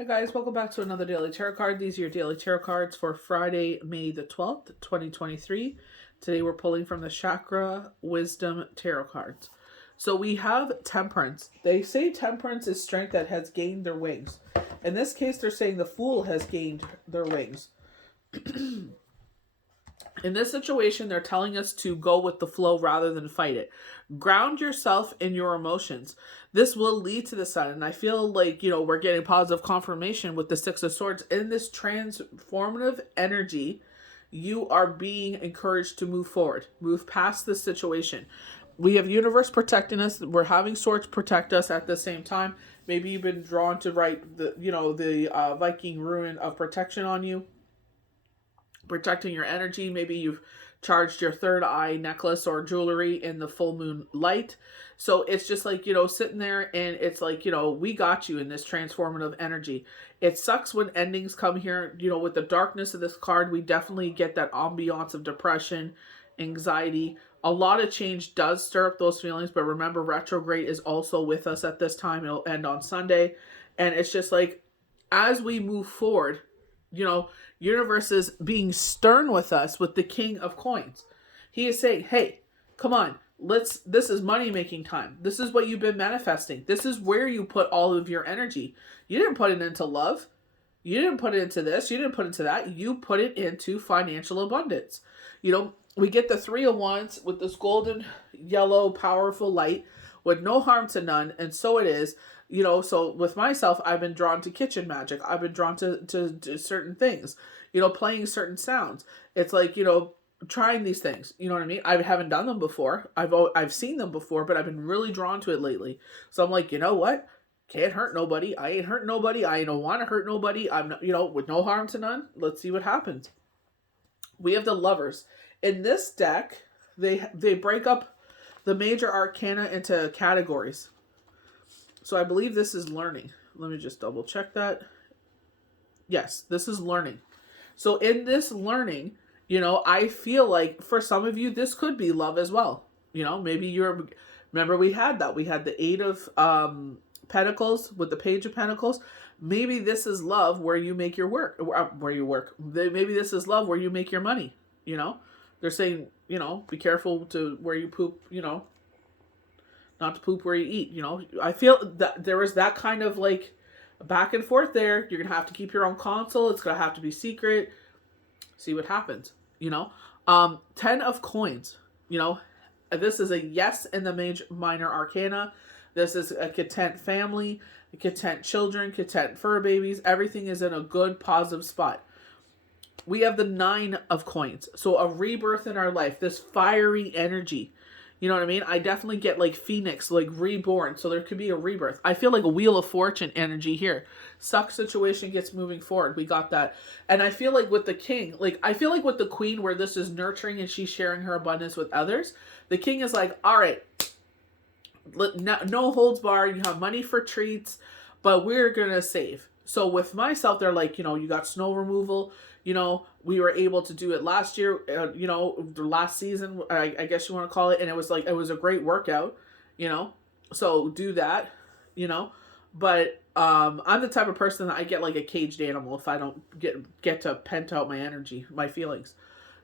Hi guys, welcome back to another Daily Tarot card. These are your Daily Tarot cards for Friday, May the 12th, 2023. Today we're pulling from the Chakra Wisdom Tarot cards. So we have Temperance. They say Temperance is strength that has gained their wings. In this case, they're saying the Fool has gained their wings. In this situation, they're telling us to go with the flow rather than fight it. Ground yourself in your emotions. This will lead to the sun. And I feel like, we're getting positive confirmation with the Six of Swords. In this transformative energy, you are being encouraged to move forward, move past this situation. We have universe protecting us. We're having swords protect us at the same time. Maybe you've been drawn to write the Viking rune of protection on you, protecting your energy. Maybe you've charged your third eye necklace or jewelry in the full moon light. So it's just like, sitting there and it's like, we got you in this transformative energy. It sucks when endings come here, with the darkness of this card, we definitely get that ambiance of depression, anxiety. A lot of change does stir up those feelings, but remember, retrograde is also with us at this time. It'll end on Sunday. And it's just like, as we move forward, universe is being stern with us with the King of Coins. He is saying, hey, come on, this is money making time. This is what you've been manifesting. This is where you put all of your energy. You didn't put it into love. You didn't put it into this. You didn't put it into that. You put it into financial abundance. We get the Three of Wands with this golden, yellow, powerful light with no harm to none. And so it is. So with myself, I've been drawn to kitchen magic. I've been drawn to certain things, playing certain sounds. It's like, trying these things, you know what I mean? I haven't done them before. I've seen them before, but I've been really drawn to it lately. So I'm like, you know what? Can't hurt nobody. I ain't hurt nobody. I don't want to hurt nobody. I'm not, with no harm to none. Let's see what happens. We have the Lovers. In this deck, they break up the major arcana into categories. So I believe this is learning. Let me just double check that. Yes, this is learning. So in this learning, I feel like for some of you, this could be love as well. Maybe remember we had that. We had the Eight of Pentacles with the Page of Pentacles. Maybe this is love where you make your work, where you work. Maybe this is love where you make your money. They're saying, be careful to where you poop, not to poop where you eat, I feel that there is that kind of like back and forth there. You're going to have to keep your own console. It's going to have to be secret. See what happens, 10 of Coins, this is a yes in the minor arcana. This is a content family, content children, content fur babies. Everything is in a good, positive spot. We have the 9 of Coins. So a rebirth in our life, this fiery energy. You know what I mean? I definitely get like Phoenix, like reborn. So there could be a rebirth. I feel like a Wheel of Fortune energy here. Suck situation gets moving forward. We got that. And I feel like with the King, I feel like with the Queen where this is nurturing and she's sharing her abundance with others. The King is like, all right, no holds barred. You have money for treats, but we're going to save. So with myself, they're like, you got snow removal. We were able to do it last year, the last season, I guess you want to call it. And it was a great workout, so do that, but, I'm the type of person that I get like a caged animal if I don't get to pent out my energy, my feelings.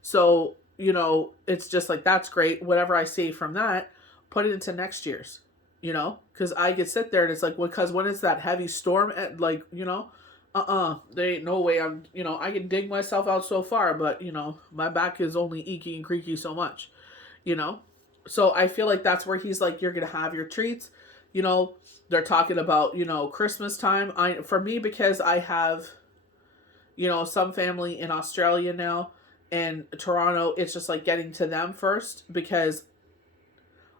So, it's just like, that's great. Whatever I save from that, put it into next year's, cause I could sit there and it's like, because when it's that heavy storm, there ain't no way I can dig myself out so far, but, my back is only eeky and creaky so much, So I feel like that's where he's like, you're going to have your treats, they're talking about, Christmas time. For me, because I have, some family in Australia now and Toronto, it's just like getting to them first because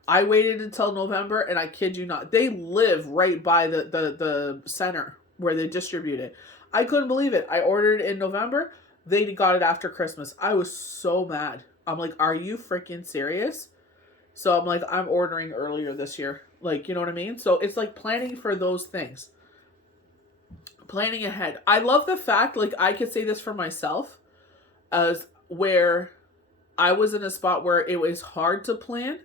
I waited until November and I kid you not, they live right by the center where they distribute it. I couldn't believe it. I ordered it in November. They got it after Christmas. I was so mad. I'm like, are you freaking serious? So I'm like, I'm ordering earlier this year. You know what I mean? So it's like planning for those things. Planning ahead. I love the fact, I could say this for myself, as where I was in a spot where it was hard to plan.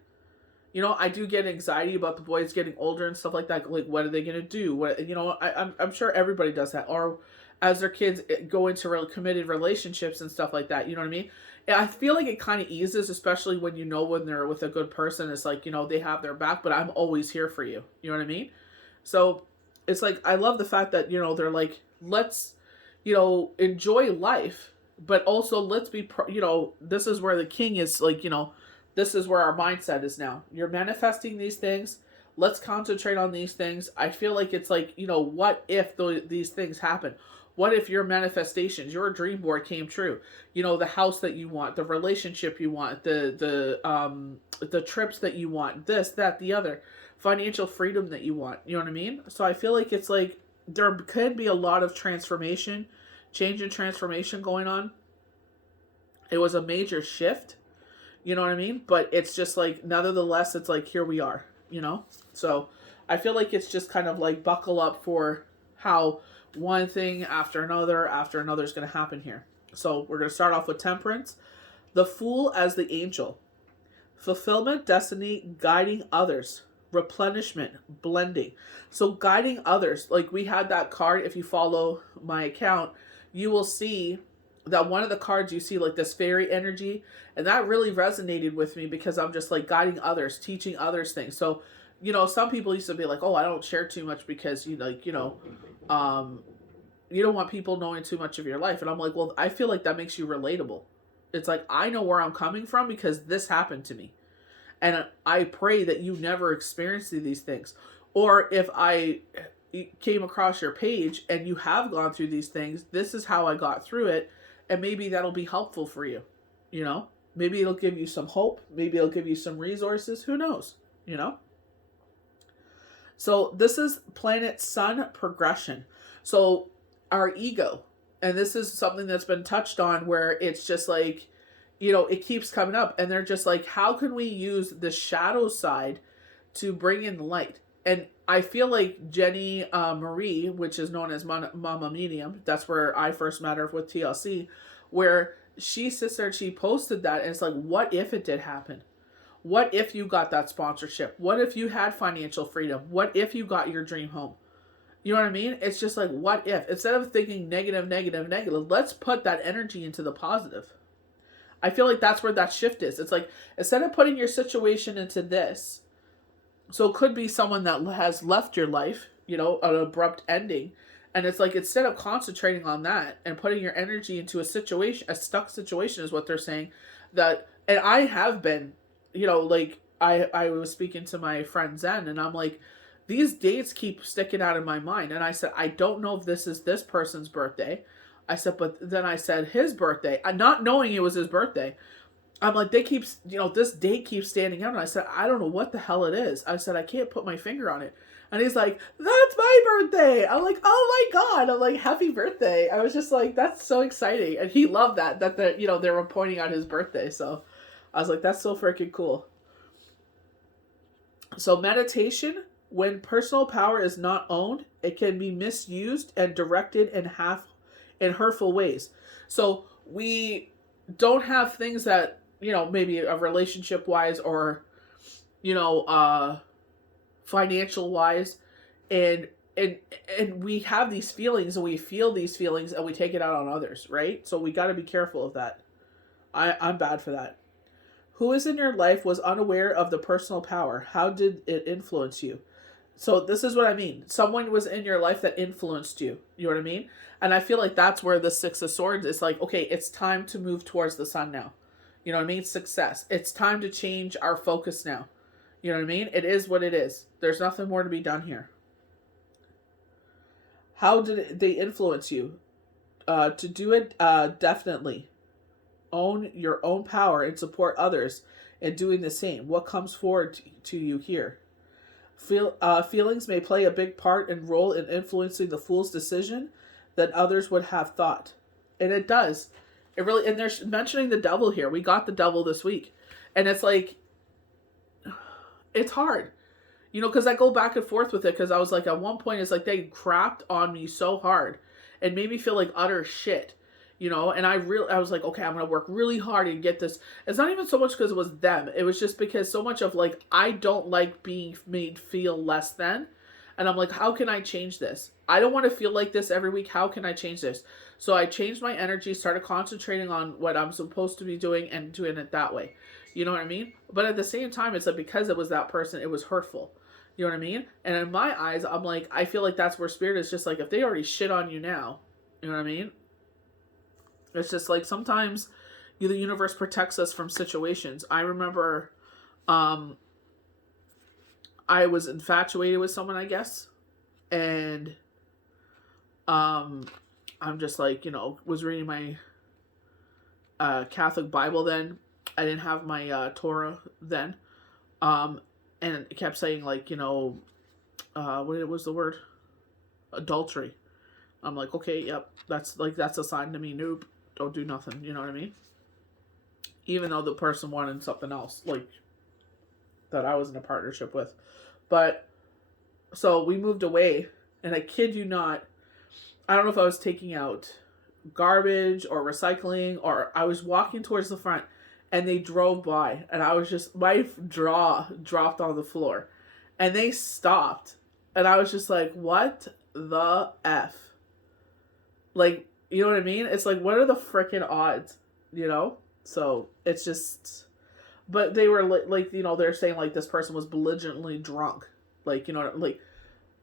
You know, I do get anxiety about the boys getting older and stuff like that. Like, what are they gonna do? What, you know, I'm sure everybody does that. Or as their kids go into committed relationships and stuff like that. You know what I mean? And I feel like it kind of eases, especially when you know when they're with a good person. It's like, you know, they have their back, but I'm always here for you. You know what I mean? So it's like I love the fact that, you know, they're like, let's, you know, enjoy life, but also let's be, you know, this is where the king is, like, you know, this is where our mindset is now. You're manifesting these things. Let's concentrate on these things. I feel like it's like, you know, what if these things happen? What if your manifestations, your dream board came true? You know, the house that you want, the relationship you want, the trips that you want, this, that, the other, financial freedom that you want. You know what I mean? So I feel like it's like there could be a lot of transformation, change and transformation going on. It was a major shift. You know what I mean? But it's just like, nevertheless, it's like, here we are, you know? So I feel like it's just kind of like buckle up for how one thing after another is going to happen here. So we're going to start off with temperance. The fool as the angel. Fulfillment, destiny, guiding others. Replenishment, blending. So guiding others, like we had that card. If you follow my account, you will see that one of the cards, you see like this fairy energy, and that really resonated with me because I'm just like guiding others, teaching others things. So, you know, some people used to be like, oh, I don't share too much because you like, you know, you don't want people knowing too much of your life. And I'm like, well, I feel like that makes you relatable. It's like, I know where I'm coming from because this happened to me. And I pray that you never experience these things. Or if I came across your page and you have gone through these things, this is how I got through it. And maybe that'll be helpful for you, you know? Maybe it'll give you some hope. Maybe it'll give you some resources. Who knows, you know? So this is planet sun progression. So our ego, and this is something that's been touched on where it's just like, you know, it keeps coming up. And they're just like, how can we use the shadow side to bring in light? And I feel like Jenny Marie, which is known as Mama Medium, that's where I first met her with TLC, where she sits there and she posted that, and it's like, what if it did happen? What if you got that sponsorship? What if you had financial freedom? What if you got your dream home? You know what I mean? It's just like, what if? Instead of thinking negative, let's put that energy into the positive. I feel like that's where that shift is. It's like, instead of putting your situation into this, so it could be someone that has left your life, you know, an abrupt ending. And it's like, instead of concentrating on that and putting your energy into a situation, a stuck situation is what they're saying. That, and I have been, you know, like I was speaking to my friend Zen, and I'm like, these dates keep sticking out in my mind. And I said, I don't know if this is this person's birthday. I said, but then I said his birthday, not knowing it was his birthday. I'm like, they keep, you know, this date keeps standing out. And I said, I don't know what the hell it is. I said, I can't put my finger on it. And he's like, that's my birthday. I'm like, oh my God. I'm like, happy birthday. I was just like, that's so exciting. And he loved that they're, you know, they were pointing out his birthday. So I was like, that's so freaking cool. So meditation, when personal power is not owned, it can be misused and directed in hurtful ways. So we don't have things that, you know, maybe a relationship wise or, you know, financial wise, and we have these feelings and we feel these feelings and we take it out on others, right? So we got to be careful of that. I'm bad for that. Who is in your life was unaware of the personal power? How did it influence you? So this is what I mean. Someone was in your life that influenced you. You know what I mean? And I feel like that's where the Six of Swords is like, okay, it's time to move towards the sun now. You know what I mean? Success. It's time to change our focus now. You know what I mean? It is what it is. There's nothing more to be done here. How did they influence you? To do it, definitely. Own your own power and support others in doing the same. What comes forward to you here? Feelings may play a big part and role in influencing the fool's decision that others would have thought. And it does. It really, and they're mentioning the devil here. We got the devil this week. And it's like, it's hard. You know, because I go back and forth with it, because I was like, at one point, it's like they crapped on me so hard and made me feel like utter shit. and I was like, okay, I'm going to work really hard and get this. It's not even so much because it was them. It was just because so much of like, I don't like being made feel less than. And I'm like, how can I change this? I don't want to feel like this every week. How can I change this? So I changed my energy, started concentrating on what I'm supposed to be doing and doing it that way. You know what I mean? But at the same time, it's like because it was that person, it was hurtful. You know what I mean? And in my eyes, I'm like, I feel like that's where spirit is just like, if they already shit on you now, you know what I mean? It's just like sometimes the universe protects us from situations. I remember I was infatuated with someone, I guess. And I'm just like, was reading my Catholic Bible then. I didn't have my Torah then. And it kept saying like, what was the word? Adultery. I'm like, okay, yep, that's a sign to me. Nope, don't do nothing. You know what I mean? Even though the person wanted something else, like that I was in a partnership with. But so we moved away, and I kid you not, I don't know if I was taking out garbage or recycling, or I was walking towards the front, and they drove by, and I was just, my jaw dropped on the floor, and they stopped, and I was just like, what the F? Like, you know what I mean? It's like, what are the freaking odds, So it's just, but they were like, they're saying like this person was belligerently drunk. Like, like,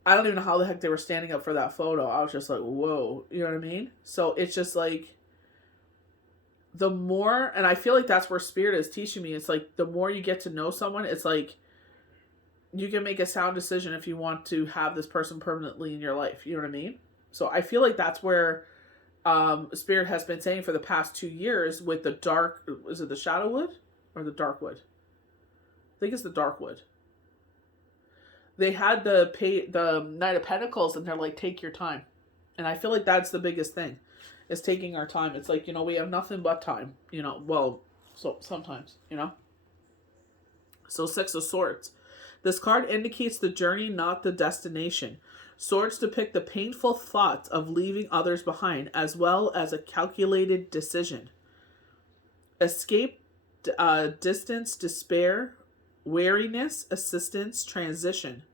I don't even know how the heck they were standing up for that photo. I was just like, whoa, you know what I mean? So it's just like, the more, and I feel like that's where spirit is teaching me. It's like, the more you get to know someone, it's like, you can make a sound decision if you want to have this person permanently in your life. You know what I mean? So I feel like that's where spirit has been saying for the past 2 years with the dark, is it the shadow wood or the dark wood? I think it's the dark wood. They had the Knight of Pentacles, and they're like, take your time. And I feel like that's the biggest thing, is taking our time. It's like, we have nothing but time, well, so sometimes, So 6 of Swords. This card indicates the journey, not the destination. Swords depict the painful thoughts of leaving others behind, as well as a calculated decision. Escape, distance, despair, weariness, assistance, transition.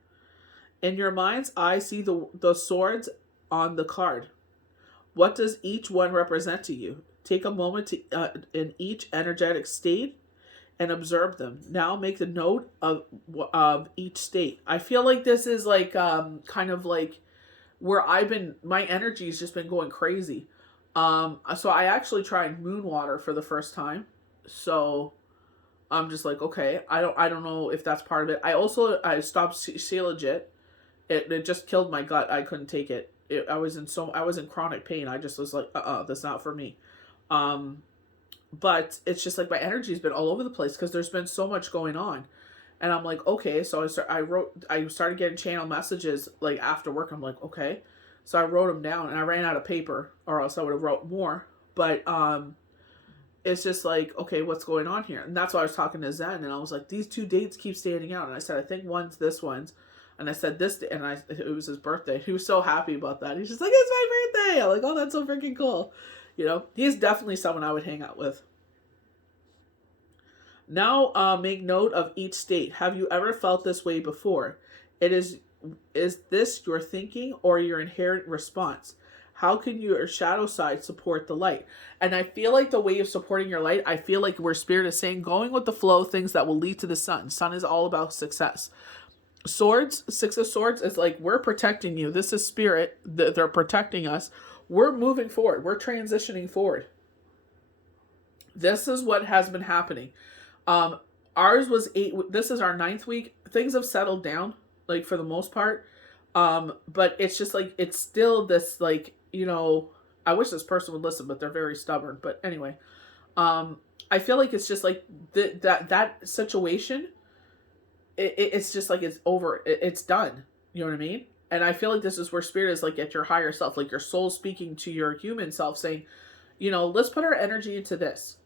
In your mind's eye, see the swords on the card. What does each one represent to you? Take a moment in each energetic state and observe them. Now make the note of each state. I feel like this is like kind of like where my energy's just been going crazy. So I actually tried moon water for the first time. So I'm just like, okay, I don't know if that's part of it. I stopped Shilajit. It just killed my gut. I couldn't take it. I was in chronic pain. I just was like, that's not for me. But it's just like my energy's been all over the place because there's been so much going on. And I'm like, okay. So I started getting channel messages like after work. I'm like, okay. So I wrote them down, and I ran out of paper, or else I would have wrote more. But it's just like, okay, what's going on here? And that's why I was talking to Zen, and I was like, these 2 dates keep standing out. And I said, I think one's this one's. And I said this, and it was his birthday. He was so happy about that. He's just like, it's my birthday. I'm like, oh, that's so freaking cool. He's definitely someone I would hang out with. Now, make note of each state. Have you ever felt this way before? Is this your thinking or your inherent response? How can your shadow side support the light? And I feel like the way of supporting your light, I feel like where spirit is saying, going with the flow, things that will lead to the sun. Sun is all about success. Swords, 6 of Swords is like, we're protecting you. This is spirit. They're protecting us. We're moving forward. We're transitioning forward. This is what has been happening. Ours was 8. This is our 9th week. Things have settled down, like for the most part. But it's just like, it's still this like, I wish this person would listen, but they're very stubborn. But anyway, I feel like it's just like that situation. It's just like it's over. It's done. You know what I mean? And I feel like this is where spirit is like at your higher self, like your soul speaking to your human self, saying, let's put our energy into this.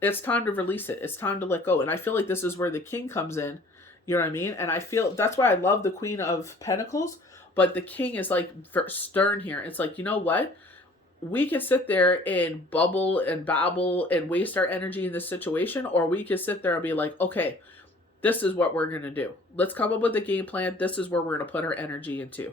It's time to release it. It's time to let go. And I feel like this is where the king comes in. You know what I mean? And I feel that's why I love the Queen of Pentacles, but the king is like stern here. It's like, you know what? we could sit there and bubble and babble and waste our energy in this situation, or we could sit there and be like, okay, this is what we're going to do. Let's come up with a game plan. This is where we're going to put our energy into.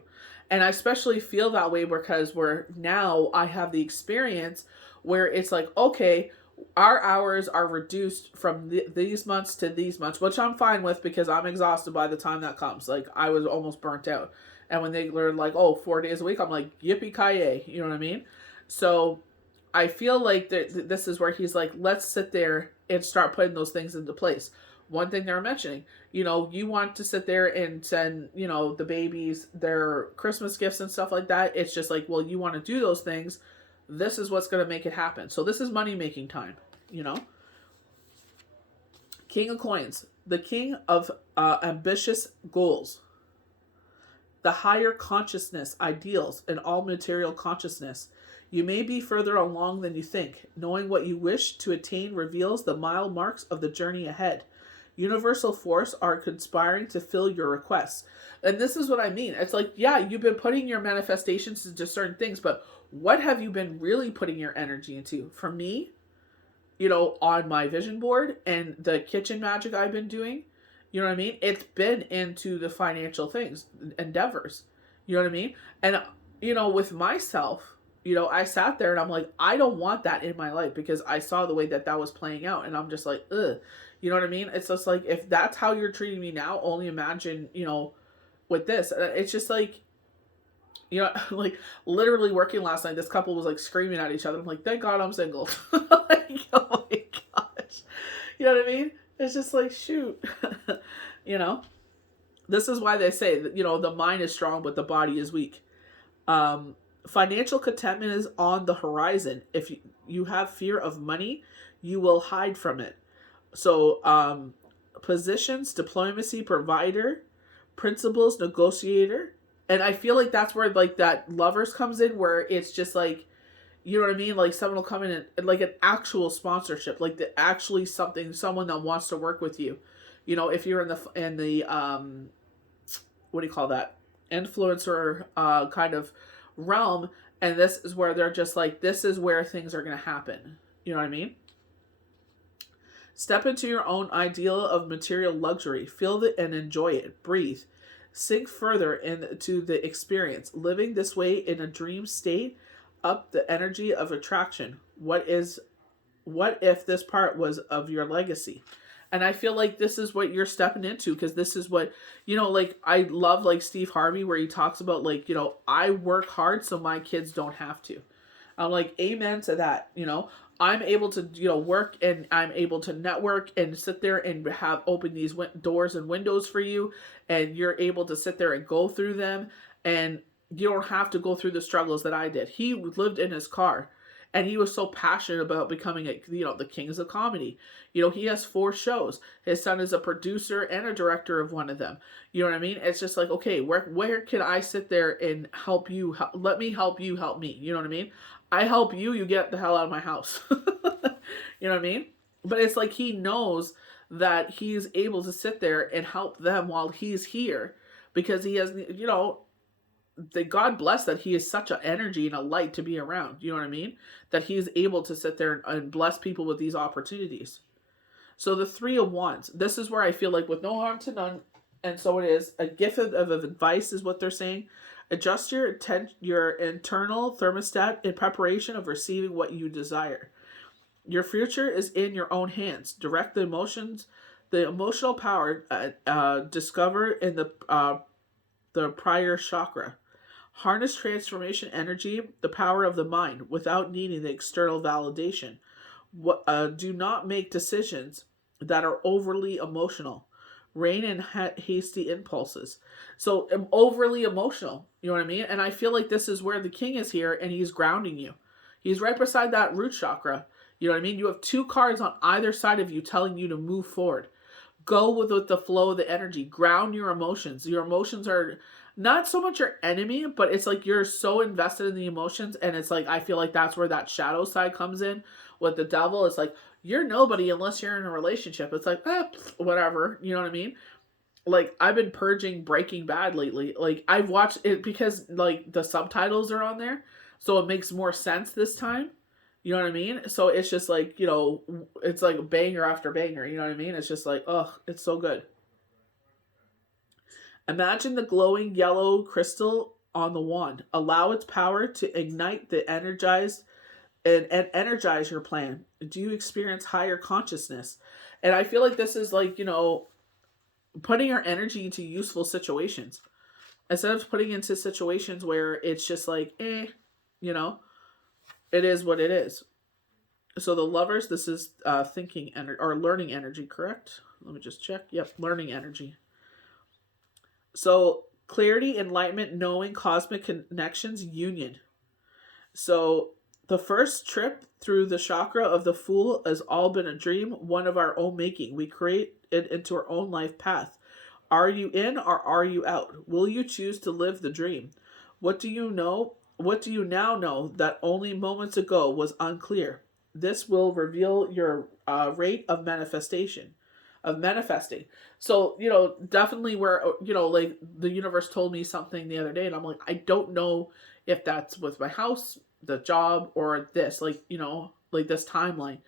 And I especially feel that way because I have the experience where it's like, okay, our hours are reduced from these months to these months, which I'm fine with because I'm exhausted by the time that comes. Like, I was almost burnt out. And when they learn, like, oh, 4 days a week, I'm like, yippee-ki-yay. You know what I mean? So I feel like this is where he's like, let's sit there and start putting those things into place. One thing they're mentioning, you want to sit there and send, the babies their Christmas gifts and stuff like that. It's just like, well, you want to do those things. This is what's going to make it happen. So this is money making time. King of Coins, the king of ambitious goals, the higher consciousness, ideals, and all material consciousness. You may be further along than you think. Knowing what you wish to attain reveals the mile marks of the journey ahead. Universal force are conspiring to fill your requests. And this is what I mean. It's like, yeah, you've been putting your manifestations into certain things, but what have you been really putting your energy into? For me, on my vision board and the kitchen magic I've been doing, you know what I mean? It's been into the financial things, endeavors. You know what I mean? And, with myself, I sat there and I'm like, I don't want that in my life because I saw the way that was playing out. And I'm just like, ugh. You know what I mean? It's just like, if that's how you're treating me now, only imagine, with this. It's just like, like literally working last night, this couple was like screaming at each other. I'm like, thank God I'm single. Like, oh my gosh. You know what I mean? It's just like, shoot. This is why they say that, the mind is strong, but the body is weak. Financial contentment is on the horizon. If you have fear of money, you will hide from it. So, positions, diplomacy, provider, principles, negotiator. And I feel like that's where, like, that lovers comes in, where it's just like, you know what I mean? Like, someone will come in and like an actual sponsorship, like actually someone that wants to work with you. If you're in the what do you call that? Influencer, kind of realm. And this is where they're just like, this is where things are going to happen. You know what I mean? Step into your own ideal of material luxury. Feel it and enjoy it. Breathe. Sink further into the experience. Living this way in a dream state up the energy of attraction. What if this part was of your legacy? And I feel like this is what you're stepping into, because this is what, like, I love, like, Steve Harvey, where he talks about, like, I work hard so my kids don't have to. I'm like, amen to that. I'm able to, work, and I'm able to network and sit there and have open these doors and windows for you. And you're able to sit there and go through them. And you don't have to go through the struggles that I did. He lived in his car, and he was so passionate about becoming the kings of comedy. He has 4 shows. His son is a producer and a director of one of them. You know what I mean? It's just like, okay, where can I sit there and help you? Let me help you help me. You know what I mean? I help you, you get the hell out of my house. You know what I mean? But it's like, he knows that he's able to sit there and help them while he's here, because he has, that God bless that he is such an energy and a light to be around. You know what I mean? That he's able to sit there and bless people with these opportunities. So the 3 of Wands, this is where I feel like, with no harm to none, and so it is, a gift of advice is what they're saying. Adjust your internal thermostat in preparation of receiving what you desire. Your future is in your own hands. Direct the emotional power discover in the prior chakra. Harness transformation energy, the power of the mind, without needing the external validation. Do not make decisions that are overly emotional. Rein in hasty impulses. So I'm overly emotional. You know what I mean? And I feel like this is where the king is here, and he's grounding you. He's right beside that root chakra. You know what I mean? You have 2 cards on either side of you telling you to move forward. Go with the flow of the energy. Ground your emotions. Your emotions are not so much your enemy, but it's like you're so invested in the emotions, and it's like, I feel like that's where that shadow side comes in with the devil. It's like, you're nobody unless you're in a relationship. It's like, whatever. You know what I mean? Like, I've been purging Breaking Bad lately. Like, I've watched it because, like, the subtitles are on there. So it makes more sense this time. You know what I mean? So it's just like, it's like banger after banger. You know what I mean? It's just like, ugh, it's so good. Imagine the glowing yellow crystal on the wand. Allow its power to ignite the energized and energize your plan. Do you experience higher consciousness? And I feel like this is like, putting our energy into useful situations instead of putting into situations where it's just like, you know, it is what it is. So the lovers, this is thinking energy or learning energy, correct? Let me just check. Yep, learning energy. So clarity, enlightenment, knowing, cosmic connections, union. So the first trip through the chakra of the Fool has all been a dream, one of our own making. We create it into our own life path. Are you in or are you out? Will you choose to live the dream? What do you know? What do you now know that only moments ago was unclear? This will reveal your rate of manifestation, of manifesting. So, definitely where, like the universe told me something the other day, and I'm like, I don't know if that's with my house, the job, or this, like, like this timeline.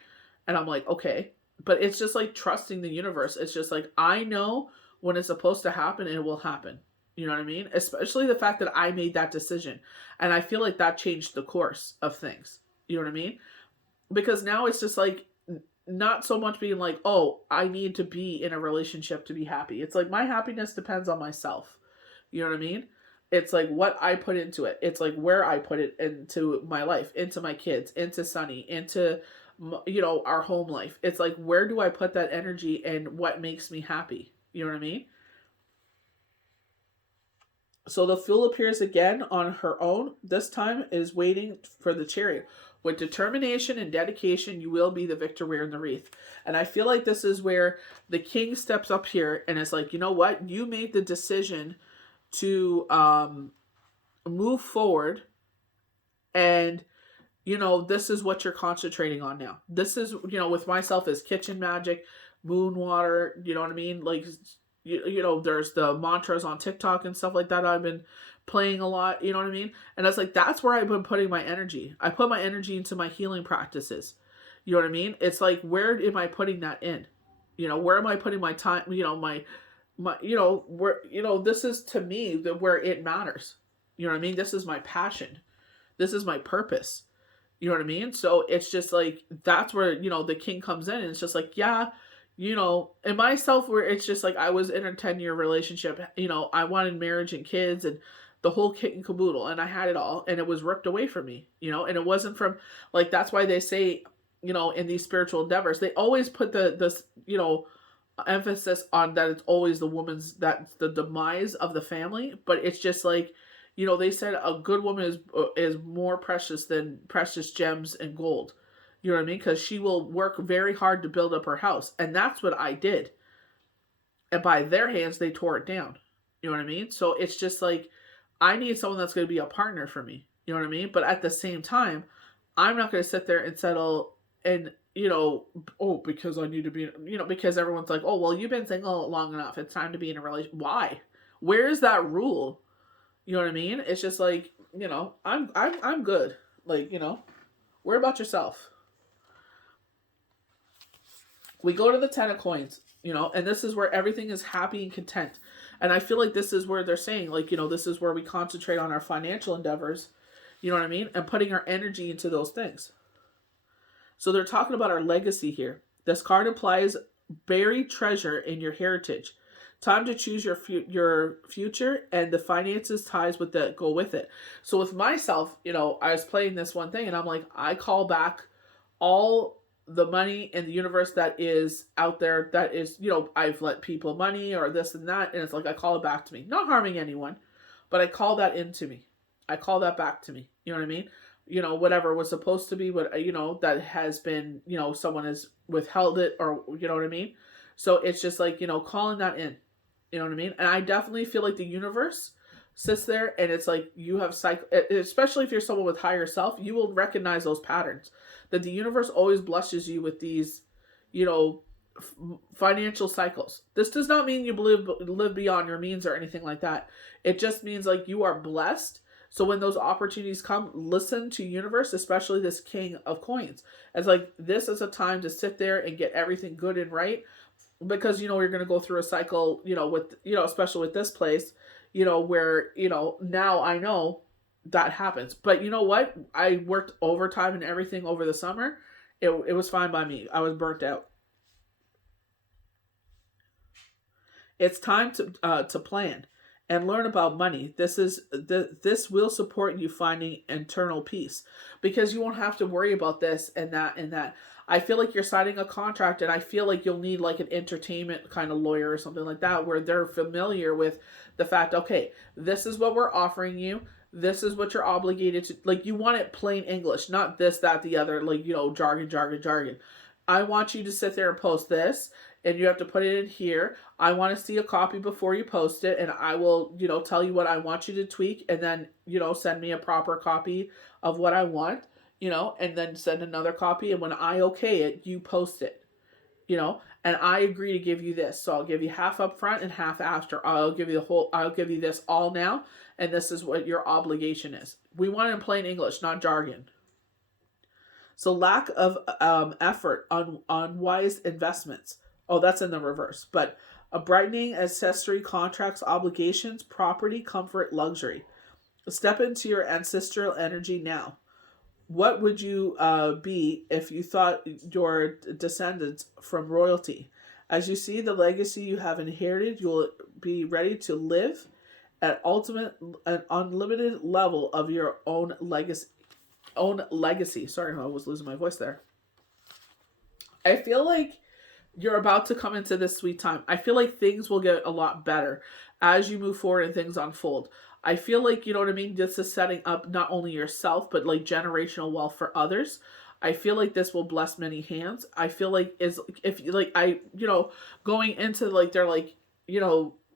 And I'm like, okay. But it's just like trusting the universe. It's just like, I know when it's supposed to happen, it will happen. You know what I mean? Especially the fact that I made that decision. And I feel like that changed the course of things. You know what I mean? Because now it's just like, not so much being like, oh, I need to be in a relationship to be happy. It's like my happiness depends on myself. You know what I mean? It's like what I put into it. It's like where I put it into my life, into my kids, into Sunny, into, our home life. It's like, where do I put that energy and what makes me happy? You know what I mean? So the Fool appears again on her own. This time is waiting for the Chariot. With determination and dedication, you will be the victor wearing the wreath. And I feel like this is where the king steps up here and is like, you know what? You made the decision to move forward, and this is what you're concentrating on now. This is, with myself is kitchen magic, moon water, you know what I mean? Like, there's the mantras on TikTok and stuff like that I've been playing a lot, you know what I mean? And it's like, that's where I've been putting my energy. I put my energy into my healing practices. You know what I mean? It's like, where am I putting that in? Where am I putting my time, my where, this is to me where it matters. You know what I mean? This is my passion. This is my purpose. You know what I mean? So it's just like, that's where, the king comes in, and it's just like, yeah, in myself, where it's just like, I was in a 10-year relationship, I wanted marriage and kids and the whole kit and caboodle, and I had it all, and it was ripped away from me, and it wasn't from, like, that's why they say, in these spiritual endeavors, they always put this, emphasis on that it's always the woman's, that's the demise of the family, but it's just like, they said a good woman is more precious than precious gems and gold. You know what I mean? Because she will work very hard to build up her house. And that's what I did. And by their hands, they tore it down. You know what I mean? So it's just like, I need someone that's going to be a partner for me. You know what I mean? But at the same time, I'm not going to sit there and settle and, oh, because I need to be, because everyone's like, oh, well, you've been single long enough. It's time to be in a relationship. Why? Where is that rule? You know what I mean? It's just like, I'm good. Like, worry about yourself. We go to the 10 of coins, and this is where everything is happy and content. And I feel like this is where they're saying, like, this is where we concentrate on our financial endeavors, you know what I mean? And putting our energy into those things. So they're talking about our legacy here. This card implies buried treasure in your heritage. Time to choose your future, and the finances ties with that go with it. So with myself, I was playing this one thing, and I'm like, I call back all the money in the universe that is out there, that is, I've let people money or this and that, and it's like, I call it back to me. Not harming anyone, but I call that into me. I call that back to me. You know what I mean? Whatever was supposed to be, what, that has been, someone has withheld it, or, you know what I mean? So it's just like, calling that in. You know what I mean? And I definitely feel like the universe sits there, and it's like, you have especially if you're someone with higher self, you will recognize those patterns, that the universe always blesses you with these, financial cycles. This does not mean you live beyond your means or anything like that. It just means like you are blessed So when those opportunities come, listen to universe, especially this king of coins. It's like, this is a time to sit there and get everything good and right, because you're going to go through a cycle, with, especially with this place, where, now I know that happens. But you know what? I worked overtime and everything over the summer. It was fine by me. I was burnt out. It's time to plan and learn about money. This will support you finding internal peace, because you won't have to worry about this and that and that. I feel like you're signing a contract, and I feel like you'll need like an entertainment kind of lawyer or something like that, where they're familiar with the fact, okay, this is what we're offering you. This is what you're obligated to. Like, you want it plain English, not this, that, the other, like, jargon, jargon, jargon. I want you to sit there and post this, and you have to put it in here. I want to see a copy before you post it, and I will, tell you what I want you to tweak, and then, send me a proper copy of what I want, and then send another copy. And when I okay it, you post it, and I agree to give you this. So I'll give you half up front and half after. I'll give you this all now, and this is what your obligation is. We want it in plain English, not jargon. So lack of effort on wise investments. Oh, that's in the reverse. But a brightening accessory contracts, obligations, property, comfort, luxury. Step into your ancestral energy now. What would you be if you thought your descendants from royalty? As you see the legacy you have inherited, you will be ready to live at an unlimited level of your own legacy. Sorry, I was losing my voice there. I feel like you're about to come into this sweet time. I feel like things will get a lot better as you move forward and things unfold. I feel like, you know what I mean? This is setting up not only yourself, but like generational wealth for others. I feel like this will bless many hands. I feel like going into like, they're like,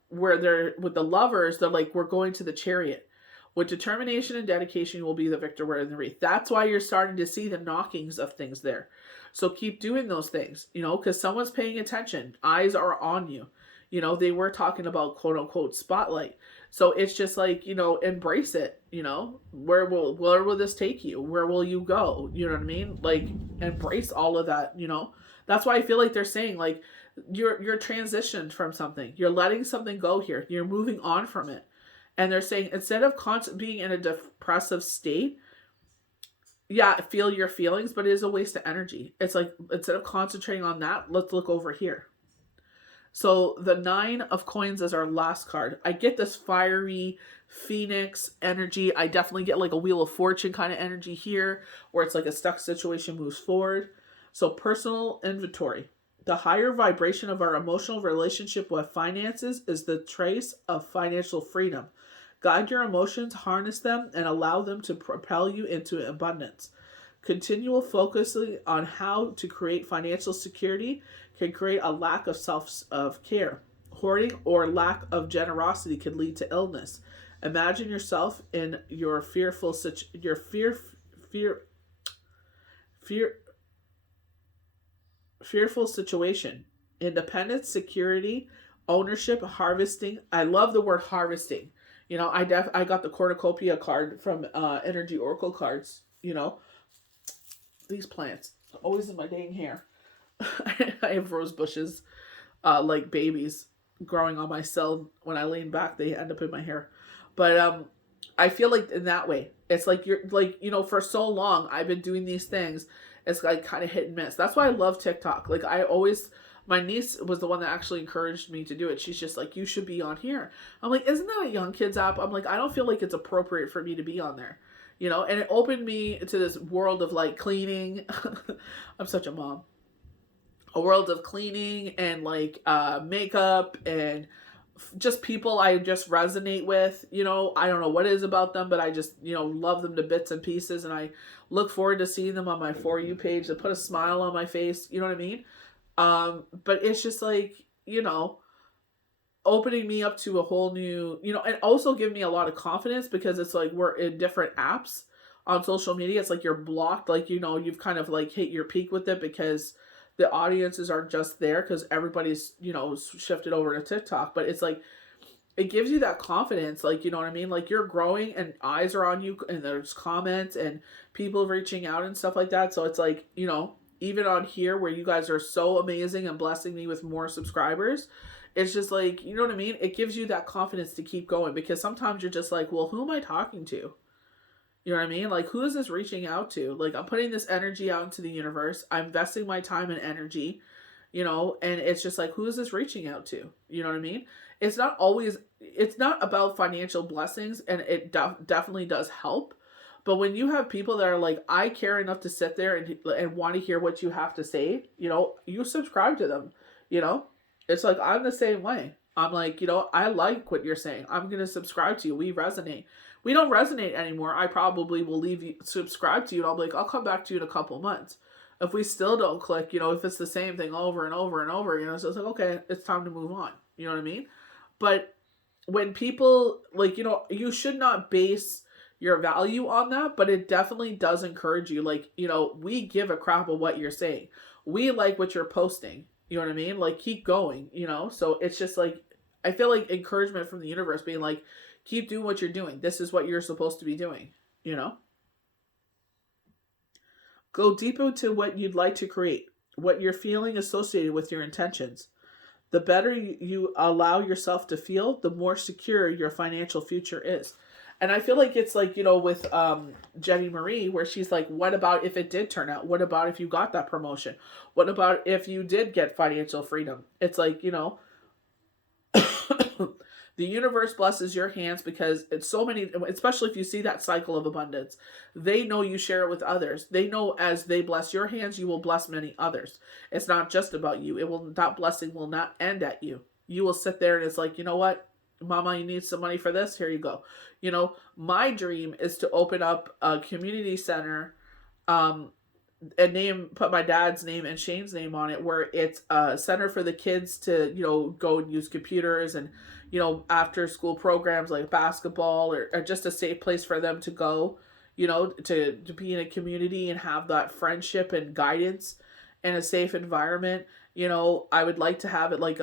where they're with the lovers, they're like, we're going to the chariot. With determination and dedication, you will be the victor wearing the wreath. That's why you're starting to see the knockings of things there. So keep doing those things, because someone's paying attention. Eyes are on you. They were talking about quote unquote spotlight. So it's just like, embrace it. Where will this take you? Where will you go? You know what I mean? Like, embrace all of that. That's why I feel like they're saying, like, you're transitioned from something. You're letting something go here. You're moving on from it. And they're saying, instead of being in a depressive state, yeah, feel your feelings, but it is a waste of energy. It's like, instead of concentrating on that, let's look over here. So the 9 of coins is our last card. I get this fiery phoenix energy. I definitely get like a wheel of fortune kind of energy here, where it's like a stuck situation moves forward. So personal inventory. The higher vibration of our emotional relationship with finances is the trace of financial freedom. Guide your emotions, harness them, and allow them to propel you into abundance. Continual focusing on how to create financial security can create a lack of self-care. Hoarding or lack of generosity can lead to illness. Imagine yourself in your fearful situation. Independence, security, ownership, harvesting. I love the word harvesting. I got the cornucopia card from Energy Oracle cards. These plants always in my dang hair. I have rose bushes, like babies, growing on my cell. When I lean back, they end up in my hair. But I feel like in that way, it's like you're like, for so long I've been doing these things. It's like kind of hit and miss. That's why I love TikTok. Like, my niece was the one that actually encouraged me to do it. She's just like, you should be on here. I'm like, isn't that a young kids app? I'm like, I don't feel like it's appropriate for me to be on there. And it opened me to this world of like cleaning. I'm such a mom. A world of cleaning and like makeup and just people I just resonate with. I don't know what it is about them, but I just, love them to bits and pieces. And I look forward to seeing them on my For You page to put a smile on my face. You know what I mean? But it's just like, opening me up to a whole new, and also give me a lot of confidence, because it's like we're in different apps on social media. It's like you're blocked, like, you've kind of like hit your peak with it, because the audiences aren't just there because everybody's, shifted over to TikTok. But it's like, it gives you that confidence, like, you know what I mean? Like, you're growing and eyes are on you and there's comments and people reaching out and stuff like that. So it's like, you know, even on here where you guys are so amazing and blessing me with more subscribers, it's just like, you know what I mean? It gives you that confidence to keep going, because sometimes you're just like, well, who am I talking to? You know what I mean? Like, who is this reaching out to? Like, I'm putting this energy out into the universe. I'm investing my time and energy, you know, and it's just like, who is this reaching out to? You know what I mean? It's not always, it's not about financial blessings, and it definitely does help. But when you have people that are like, I care enough to sit there and want to hear what you have to say, you know, you subscribe to them, you know? It's like, I'm the same way. I'm like, you know, I like what you're saying. I'm going to subscribe to you. We resonate. We don't resonate anymore. I probably will leave you, subscribe to you, and I'll be like, I'll come back to you in a couple months. If we still don't click, you know, if it's the same thing over and over and over, you know, so it's like, okay, it's time to move on. You know what I mean? But when people, like, you know, you should not base your value on that, but it definitely does encourage you. Like, you know, we give a crap of what you're saying. We like what you're posting. You know what I mean? Like, keep going, you know? So it's just like, I feel like encouragement from the universe being like, keep doing what you're doing. This is what you're supposed to be doing, you know? Go deeper into what you'd like to create, what you're feeling associated with your intentions. The better you allow yourself to feel, the more secure your financial future is. And I feel like it's like, you know, with Jenny Marie, where she's like, what about if it did turn out? What about if you got that promotion? What about if you did get financial freedom? It's like, you know, the universe blesses your hands because it's so many, especially if you see that cycle of abundance. They know you share it with others. They know as they bless your hands, you will bless many others. It's not just about you. That blessing will not end at you. You will sit there and it's like, you know what? Mama, you need some money for this? Here you go. You know, my dream is to open up a community center, and put my dad's name and Shane's name on it, where it's a center for the kids to, you know, go and use computers and, you know, after school programs like basketball, or just a safe place for them to go, you know, to be in a community and have that friendship and guidance and a safe environment. You know, I would like to have it like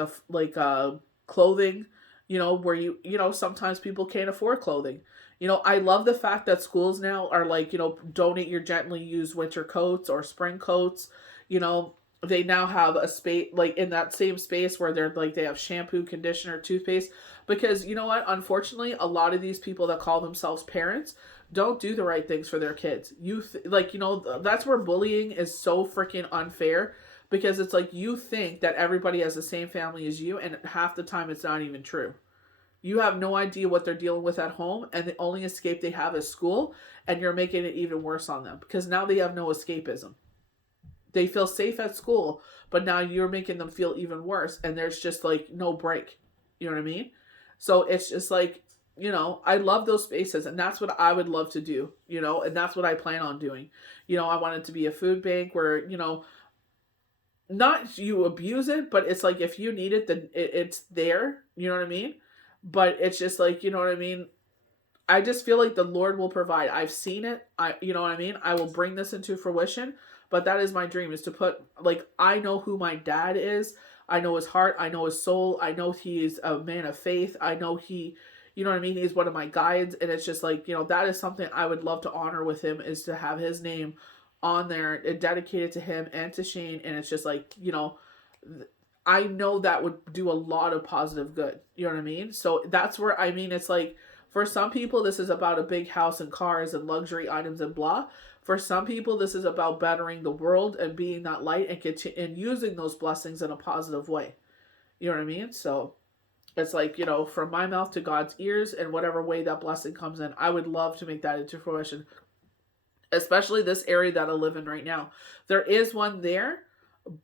a clothing, you know, where you know, sometimes people can't afford clothing. You know, I love the fact that schools now are like, you know, donate your gently used winter coats or spring coats. You know, they now have a space, like in that same space where they're like, they have shampoo, conditioner, toothpaste. Because you know what? Unfortunately, a lot of these people that call themselves parents don't do the right things for their kids. Like, you know, that's where bullying is so freaking unfair, because it's like you think that everybody has the same family as you, and half the time it's not even true. You have no idea what they're dealing with at home, and the only escape they have is school, and you're making it even worse on them because now they have no escapism. They feel safe at school, but now you're making them feel even worse, and there's just like no break. You know what I mean? So it's just like, you know, I love those spaces, and that's what I would love to do, you know, and that's what I plan on doing. You know, I want it to be a food bank where, you know, not you abuse it, but it's like if you need it, then it's there. You know what I mean? But it's just like, you know what I mean? I just feel like the Lord will provide. I've seen it. You know what I mean? I will bring this into fruition, but that is my dream, is to put, like, I know who my dad is. I know his heart. I know his soul. I know he's a man of faith. I know you know what I mean? He's one of my guides. And it's just like, you know, that is something I would love to honor with him, is to have his name on there and dedicated to him and to Shane. And it's just like, you know, I know that would do a lot of positive good. You know what I mean? So that's where, I mean, it's like, for some people, this is about a big house and cars and luxury items and blah. For some people, this is about bettering the world and being that light and using those blessings in a positive way. You know what I mean? So it's like, you know, from my mouth to God's ears, and whatever way that blessing comes in, I would love to make that into fruition. Especially this area that I live in right now. There is one there,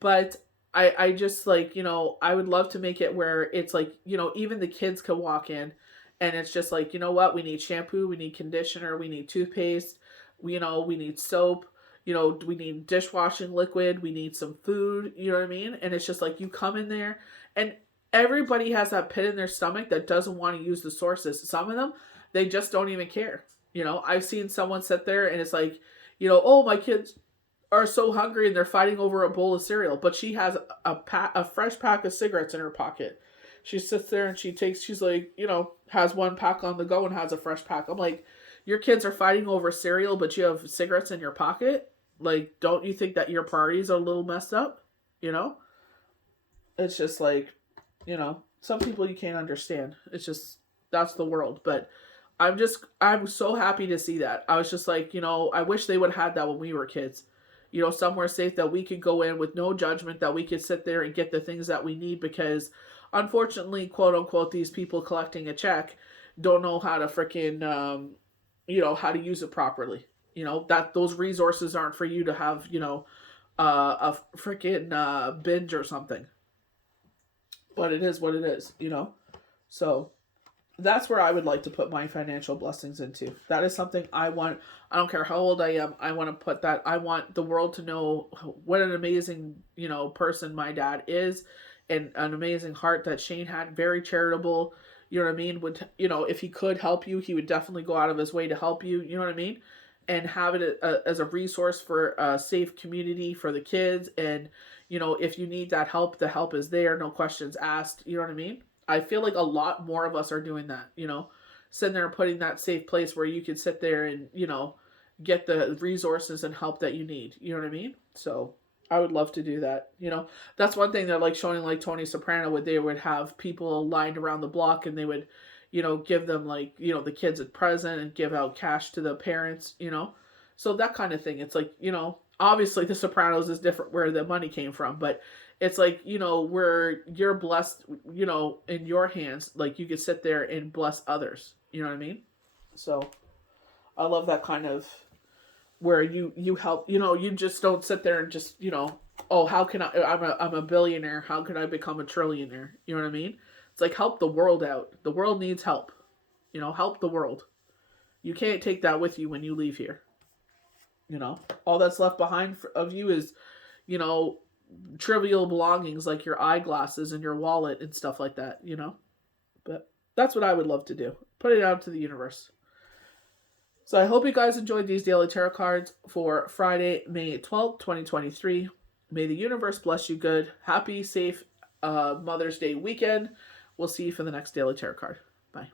but I just like, you know, I would love to make it where it's like, you know, even the kids can walk in and it's just like, you know what, we need shampoo, we need conditioner, we need toothpaste, you know, we need soap, you know, we need dishwashing liquid, we need some food, you know what I mean? And it's just like, you come in there and everybody has that pit in their stomach that doesn't want to use the sources. Some of them, they just don't even care. You know, I've seen someone sit there and it's like, you know, oh, my kids are so hungry and they're fighting over a bowl of cereal, but she has a fresh pack of cigarettes in her pocket. She sits there and she's like, has one pack on the go and has a fresh pack. I'm like, your kids are fighting over cereal, but you have cigarettes in your pocket. Like, don't you think that your priorities are a little messed up? You know, it's just like, some people you can't understand. It's just, that's the world. But I'm so happy to see that. I was just like, I wish they would have had that when we were kids. Somewhere safe that we could go in with no judgment, that we could sit there and get the things that we need, because unfortunately, quote unquote, these people collecting a check don't know how to freaking, how to use it properly. That those resources aren't for you to have, a freaking binge or something. But it is what it is. So that's where I would like to put my financial blessings into. That is something I want. I don't care how old I am. I want to put that. I want the world to know what an amazing, person my dad is, and an amazing heart that Shane had. Very charitable. You know what I mean? Would, if he could help you, he would definitely go out of his way to help you. You know what I mean? And have it as a resource for a safe community for the kids. And, if you need that help, the help is there. No questions asked. You know what I mean? I feel like a lot more of us are doing that, sitting there and putting that safe place where you can sit there and, get the resources and help that you need. You know what I mean? So I would love to do that. That's one thing that, like, showing like Tony Soprano, they would have people lined around the block, and they would, give them, like, the kids a present and give out cash to the parents, so that kind of thing. It's like, obviously the Sopranos is different where the money came from, but it's like, where you're blessed, in your hands, like, you could sit there and bless others. You know what I mean? So I love that kind of, where you help, you just don't sit there and just, oh, how can I'm a billionaire. How can I become a trillionaire? You know what I mean? It's like, help the world out. The world needs help. Help the world. You can't take that with you when you leave here. All that's left behind of you is, trivial belongings like your eyeglasses and your wallet and stuff like that, But that's what I would love to do. Put it out to the universe. So I hope you guys enjoyed these daily tarot cards for Friday, May 12th, 2023. May the universe bless you good. Happy, safe Mother's Day weekend. We'll see you for the next daily tarot card. Bye.